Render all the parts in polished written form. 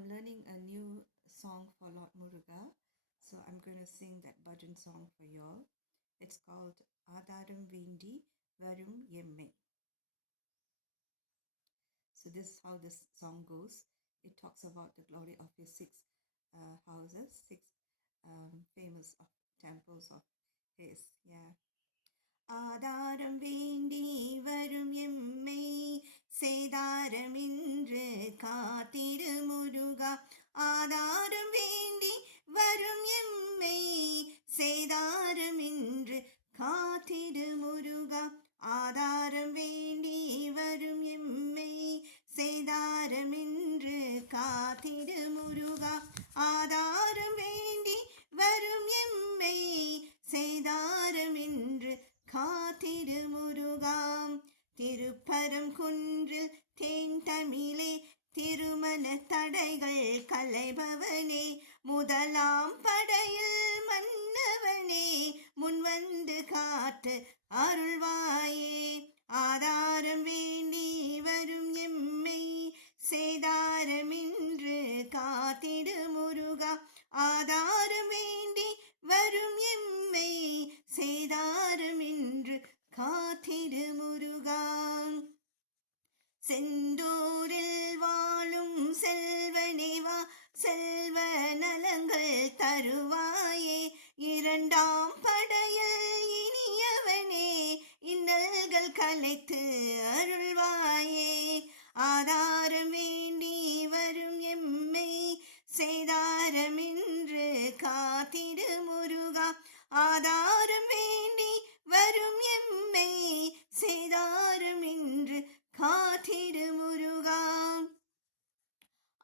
I'm learning a new song for Lord Muruga. So I'm going to sing that bhajan song for y'all. It's called Adaram Vendi Varum Yemme. So this is how this song goes. It talks about the glory of his six houses, six famous temples of his. Yeah. ஆதாரம் வேண்டி வரும் எம்மை சேதாரமின்று காத்திரு முருகா ஆதாரம் வேண்டி வரும் எம்மை சேதாரமின்று காத்திரு முருகா ஆதாரம் வேண்டி வரும் எம்மை சேதாரமின்று காத்திடு முருகா ஆதாரம் வேண்டி வரும் எம்மை சேதாரமின்று காத்திடு முருகாம் திருப்பரம் குன்றில் தேன் தமிழே திருமண தடைகள் களைபவனே முதலாம் படையில் மன்னவனே முன்வந்து காத்து அருள்வாயே ஆதாரம் வேண்டி வரும் எம்மை சேதாரமின்று காத்திடு முருகா ஆதாரம் வேண்டி வரும் எம்மை சேதாரமின்று காத்திடு முருகா செந்தூரில் வாழும் செல்வனேவா செல்வ நலங்கள் தருவாயே இரண்டாம் படையில் இனியவனே இன்னல்கள் கலைத்து அருள்வாயே ஆதாரம் வேண்டி வரும் எம்மை சேதாரமின்று காத்திடு முருகா ஆதாரம் வேண்டி வரும் எம்மை சேதாரமின்று காத்திடு முருகா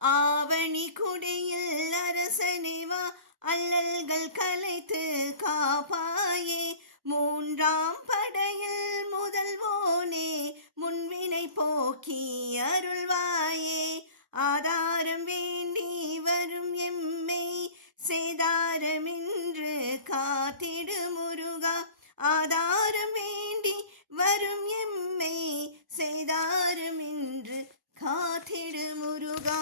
ஆவணி குடியில் அரசனேவா அல்லல்கள் கலைத்து காப்பாயே மூன்றாம் படையில் முதல்வோனே முன்வினை போக்கி அருள்வாயே ஆதாரம் வேண்டி வரும் எம்மை சேதாரமின்று காத்திடு முருகா ஆதாரம் வேண்டி வரும் எம்மை சேதாரமின்று காத்திடு முருகா.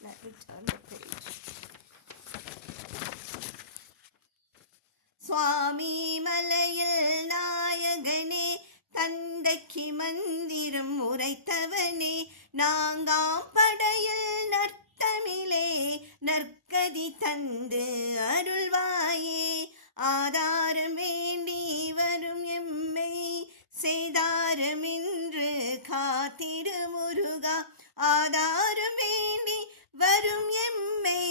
Let me turn the page. சுவாமி மலையில் நாயகனே தந்தைக்கு மந்திரம் உரைத்தவனே நாங்காம் படையில் நர்த்தமிலே நற்கதி தந்து அருள்வாயே ஆதாரம் வேண்டி வரும் எம்மை சேதாரமின்று காத்திடு முருகா ஆதாரம் வேண்டி வரும் எம்மை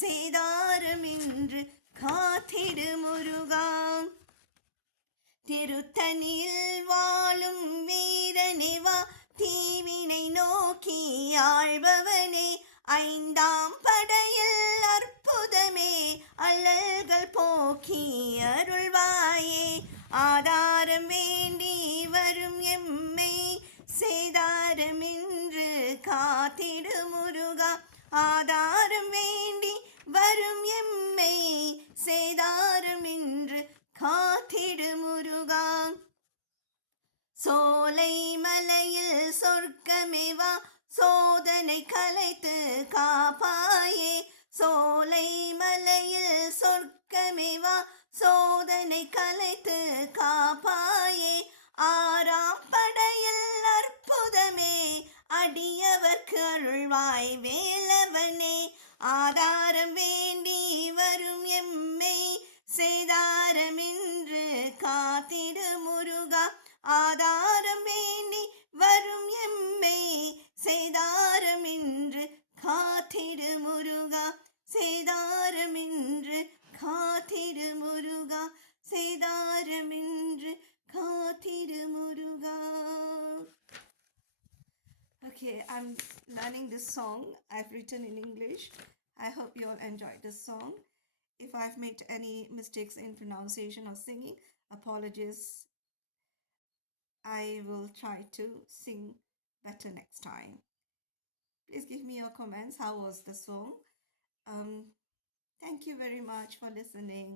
சேதாரமின்று காத்திடு முருகா திருத்தனில் வாழும் வீரனேவா தீவினை நோக்கி ஆழ்பவனே ஐந்தாம் படையில் அற்புதமே அல்லல்கள் போக்கி அருள்வாயே ஆதாரம் வேண்டி வரும் எம்மை சேதாரமின்று காத்திடு முருகா ஆதாரம் வேண்டி வரும் எம்மை சேதாரமின்று காத்திடு முருகா சோலை மலையில் சொர்க்கமேவா சோதனை கலைத்து காப்பாயே சோலை மலையில் சொர்க்கமேவா சோதனை கலைத்து காப்பாயே ஆறாம் படையில் அற்புதமே அடியவர்க்கு அருள்வாய் வேலவனே ஆதாரம் வேண்டி வரும் எம்மை சேதாரமின்று காத்திடு முருகா ஆதாரம் வேண்டி வரும் எம்மை சேதாரமின்று காத்திடு முருகா சேதாரமின்று காத்திடு முருகா சேதாரமின்று காத்திடு முருகா. Okay, I'm learning this song. I've written in English. I hope you all enjoyed this song. If I've made any mistakes in pronunciation or singing, apologies. I will try to sing better next time. Please give me your comments. How was the song? Thank you very much for listening.